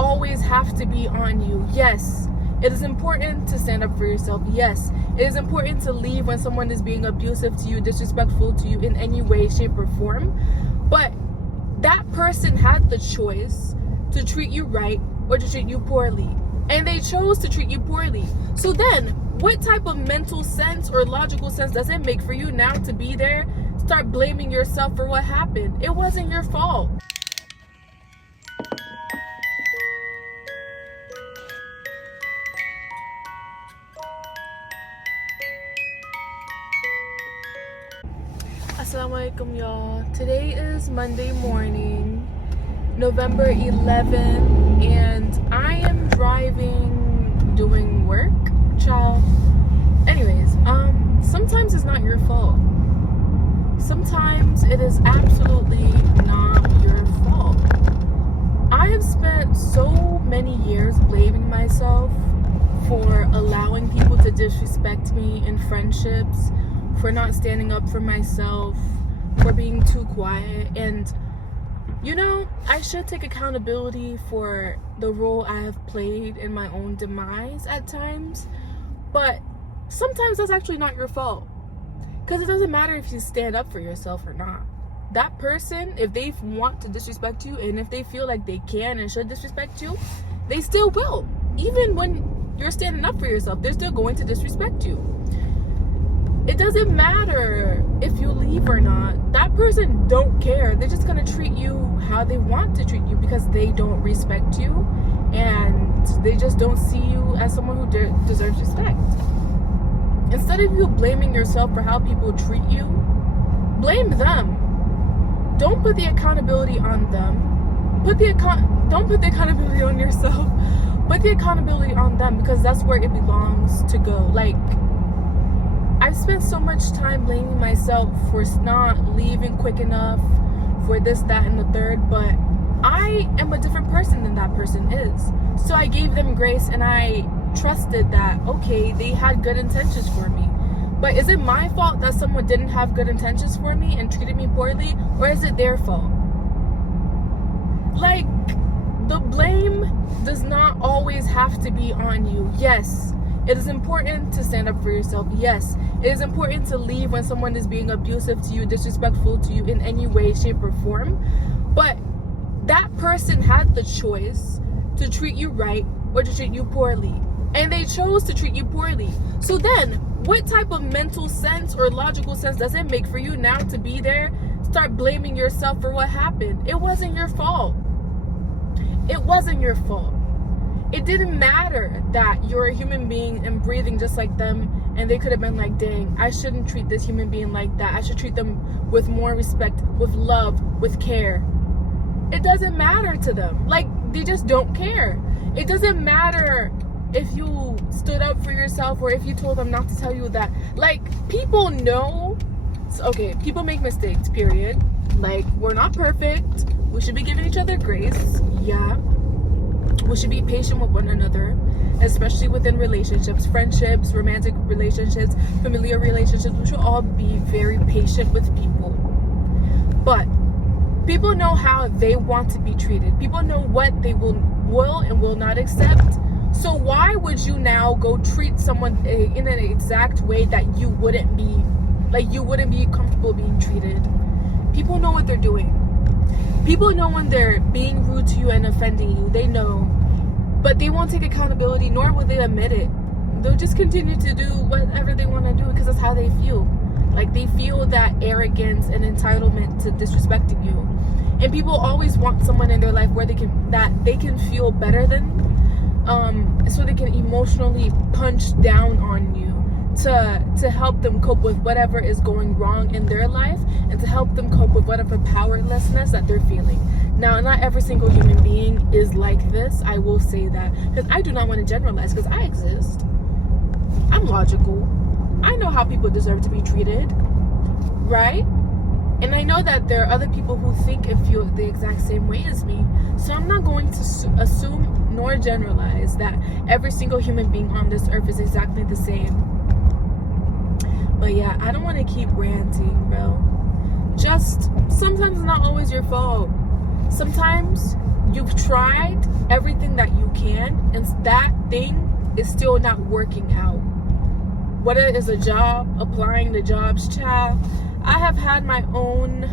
always have to be on you. Yes, it is important to stand up for yourself. Yes, it is important to leave when someone is being abusive to you, disrespectful to you in any way, shape, or form. But that person had the choice to treat you right or to treat you poorly. And they chose to treat you poorly. So then, what type of mental sense or logical sense does it make for you now to be there, start blaming yourself for what happened? It wasn't your fault. Assalamualaikum, y'all. Today is Monday morning, November 11th, and I am driving, doing work, child. Anyways, sometimes it's not your fault. Sometimes it is absolutely not your fault. I have spent so many years blaming myself for allowing people to disrespect me in friendships, for not standing up for myself, for being too quiet. And you know, I should take accountability for the role I have played in my own demise at times, but sometimes that's actually not your fault, because it doesn't matter if you stand up for yourself or not. That person, if they want to disrespect you and if they feel like they can and should disrespect you, they still will. Even when you're standing up for yourself, they're still going to disrespect you. It doesn't matter if you leave or not. That person don't care. They're just gonna treat you how they want to treat you because they don't respect you and they just don't see you as someone who deserves respect. Instead of you blaming yourself for how people treat you, blame them. Don't put the accountability on them. Don't put the accountability on yourself. Put the accountability on them, because that's where it belongs to go. Like, I've spent so much time blaming myself for not leaving quick enough, for this, that, and the third, but I am a different person than that person is. So I gave them grace and I trusted that, okay, they had good intentions for me. But is it my fault that someone didn't have good intentions for me and treated me poorly, or is it their fault? Like, the blame does not always have to be on you. Yes, it is important to stand up for yourself. Yes, it is important to leave when someone is being abusive to you, disrespectful to you in any way, shape, or form. But that person had the choice to treat you right or to treat you poorly. And they chose to treat you poorly. So then, what type of mental sense or logical sense does it make for you now to be there, start blaming yourself for what happened? It wasn't your fault. It wasn't your fault. It didn't matter that you're a human being and breathing just like them, and they could have been like, dang, I shouldn't treat this human being like that. I should treat them with more respect, with love, with care. It doesn't matter to them. Like, they just don't care. It doesn't matter if you stood up for yourself or if you told them not to tell you that. Like, people know. Okay, people make mistakes, period. Like, we're not perfect. We should be giving each other grace. Yeah. We should be patient with one another, especially within relationships, friendships, romantic relationships, familiar relationships. We should all be very patient with people. But people know how they want to be treated. People know what they will and will not accept. So why would you now go treat someone in an exact way that you wouldn't be comfortable being treated? People know what they're doing. People know when they're being rude to you and offending you. They know. But they won't take accountability, nor will they admit it. They'll just continue to do whatever they want to do because that's how they feel. Like, they feel that arrogance and entitlement to disrespecting you. And people always want someone in their life where they can feel better than, so they can emotionally punch down on you to help them cope with whatever is going wrong in their life and to help them cope with whatever powerlessness that they're feeling. Now, not every single human being is like this. I will say that, because I do not want to generalize, because I exist. I'm logical. I know how people deserve to be treated, right? And I know that there are other people who think and feel the exact same way as me. So I'm not going to assume nor generalize that every single human being on this earth is exactly the same. But yeah, I don't want to keep ranting, bro. Just sometimes it's not always your fault. Sometimes you've tried everything that you can, and that thing is still not working out. Whether it is a job, applying to jobs, child. I have had my own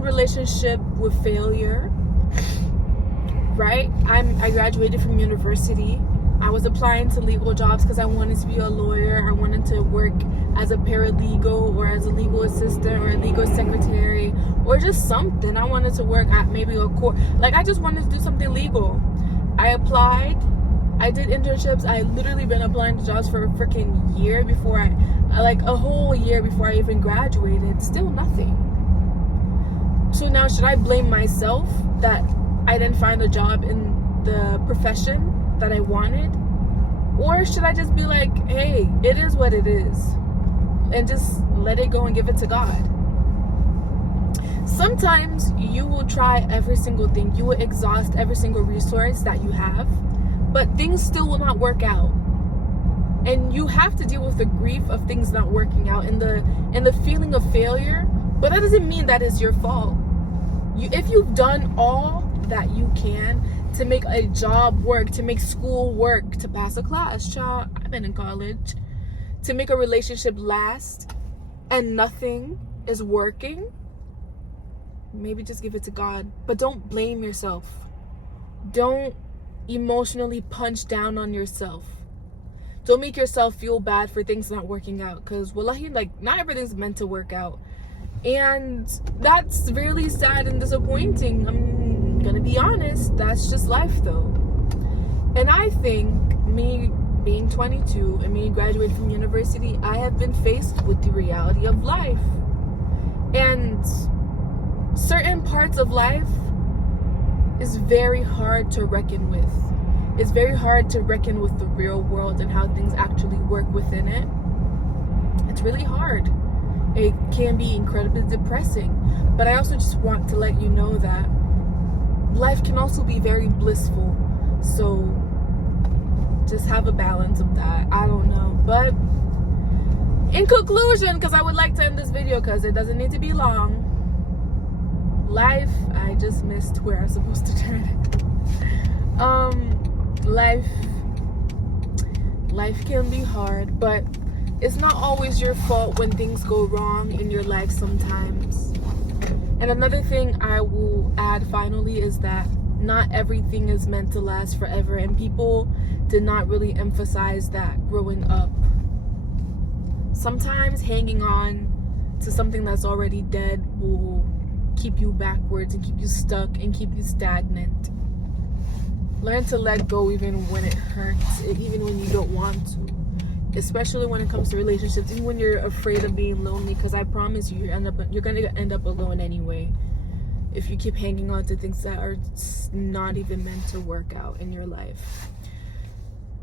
relationship with failure. Right? I graduated from university. I was applying to legal jobs because I wanted to be a lawyer. I wanted to work as a paralegal or as a legal assistant or a legal secretary or just something. I wanted to work at maybe a court. Like, I just wanted to do something legal. I applied. I did internships. I literally been applying to jobs for a freaking year before like a whole year before I even graduated. Still nothing. So now, should I blame myself that I didn't find a job in the profession that I wanted? Or should I just be like, hey, it is what it is, and just let it go and give it to God? Sometimes you will try every single thing. You will exhaust every single resource that you have, but things still will not work out. And you have to deal with the grief of things not working out and the feeling of failure. But that doesn't mean that is your fault. If you've done all that you can to make a job work, to make school work, to pass a class, child, I've been in college, to make a relationship last, and nothing is working, maybe just give it to God. But don't blame yourself. Don't emotionally punch down on yourself. Don't make yourself feel bad for things not working out, because wallahi, like, not everything's meant to work out. And that's really sad and disappointing. I'm gonna be honest, that's just life though. And I think me being 22 and me graduating from university, I have been faced with the reality of life. And certain parts of life is very hard to reckon with. It's very hard to reckon with the real world and how things actually work within it. It's really hard. It can be incredibly depressing. But I also just want to let you know that life can also be very blissful. So just have a balance of that. I don't know. But in conclusion, because I would like to end this video because it doesn't need to be long. Life, I just missed where I'm supposed to turn it. Life can be hard, but it's not always your fault when things go wrong in your life sometimes. And another thing I will add finally is that not everything is meant to last forever, and people did not really emphasize that growing up. Sometimes hanging on to something that's already dead will keep you backwards and keep you stuck and keep you stagnant. Learn to let go even when it hurts, even when you don't want to. Especially when it comes to relationships, even when you're afraid of being lonely, because I promise you, you're gonna end up alone anyway if you keep hanging on to things that are not even meant to work out in your life.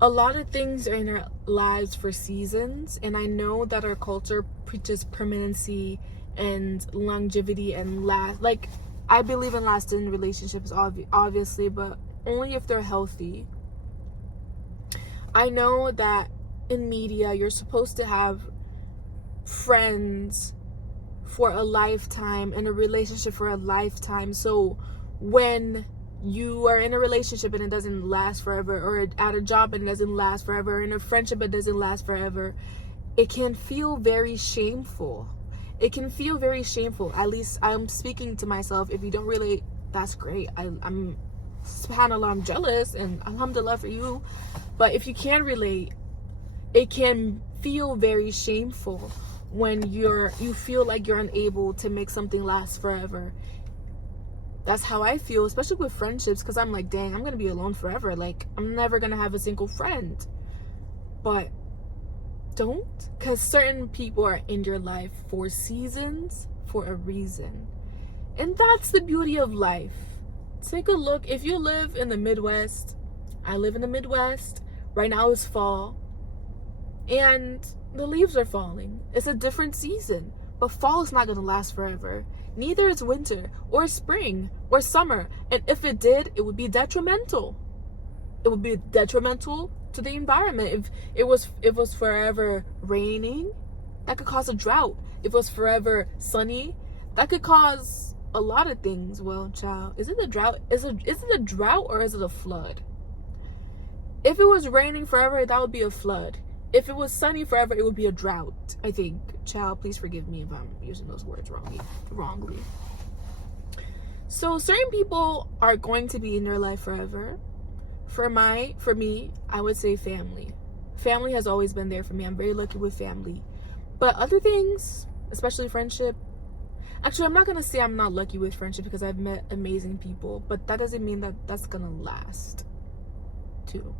A lot of things are in our lives for seasons, and I know that our culture preaches permanency and longevity and like, I believe in lasting relationships, obviously, but only if they're healthy. I know that in media, you're supposed to have friends for a lifetime and a relationship for a lifetime. So when you are in a relationship and it doesn't last forever, or at a job and it doesn't last forever, or in a friendship it doesn't last forever, it can feel very shameful. It can feel very shameful. At least I'm speaking to myself. If you don't relate, that's great. I'm subhanAllah, I'm jealous, and alhamdulillah for you. But if you can relate, it can feel very shameful when you feel like you're unable to make something last forever. That's how I feel, especially with friendships, because I'm like, dang, I'm gonna be alone forever. Like, I'm never gonna have a single friend. But don't, because certain people are in your life for seasons, for a reason. And that's the beauty of life. Take a look. If you live in the Midwest, I live in the Midwest. Right now it's fall. And the leaves are falling. It's a different season. But fall is not going to last forever. Neither is winter or spring or summer. And if it did, it would be detrimental. It would be detrimental to the environment. If it was forever raining, that could cause a drought. If it was forever sunny, that could cause a lot of things. Well, child, is it the drought? Is it a drought or is it a flood? If it was raining forever, that would be a flood. If it was sunny forever, it would be a drought, I think. Child, please forgive me if I'm using those words wrongly. So certain people are going to be in your life forever. For me, I would say family. Family has always been there for me. I'm very lucky with family. But other things, especially friendship. Actually, I'm not going to say I'm not lucky with friendship because I've met amazing people. But that doesn't mean that that's going to last, too.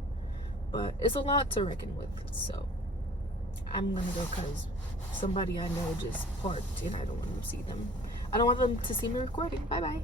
But it's a lot to reckon with. So I'm going to go because somebody I know just parked and I don't want to see them. I don't want them to see me recording. Bye-bye.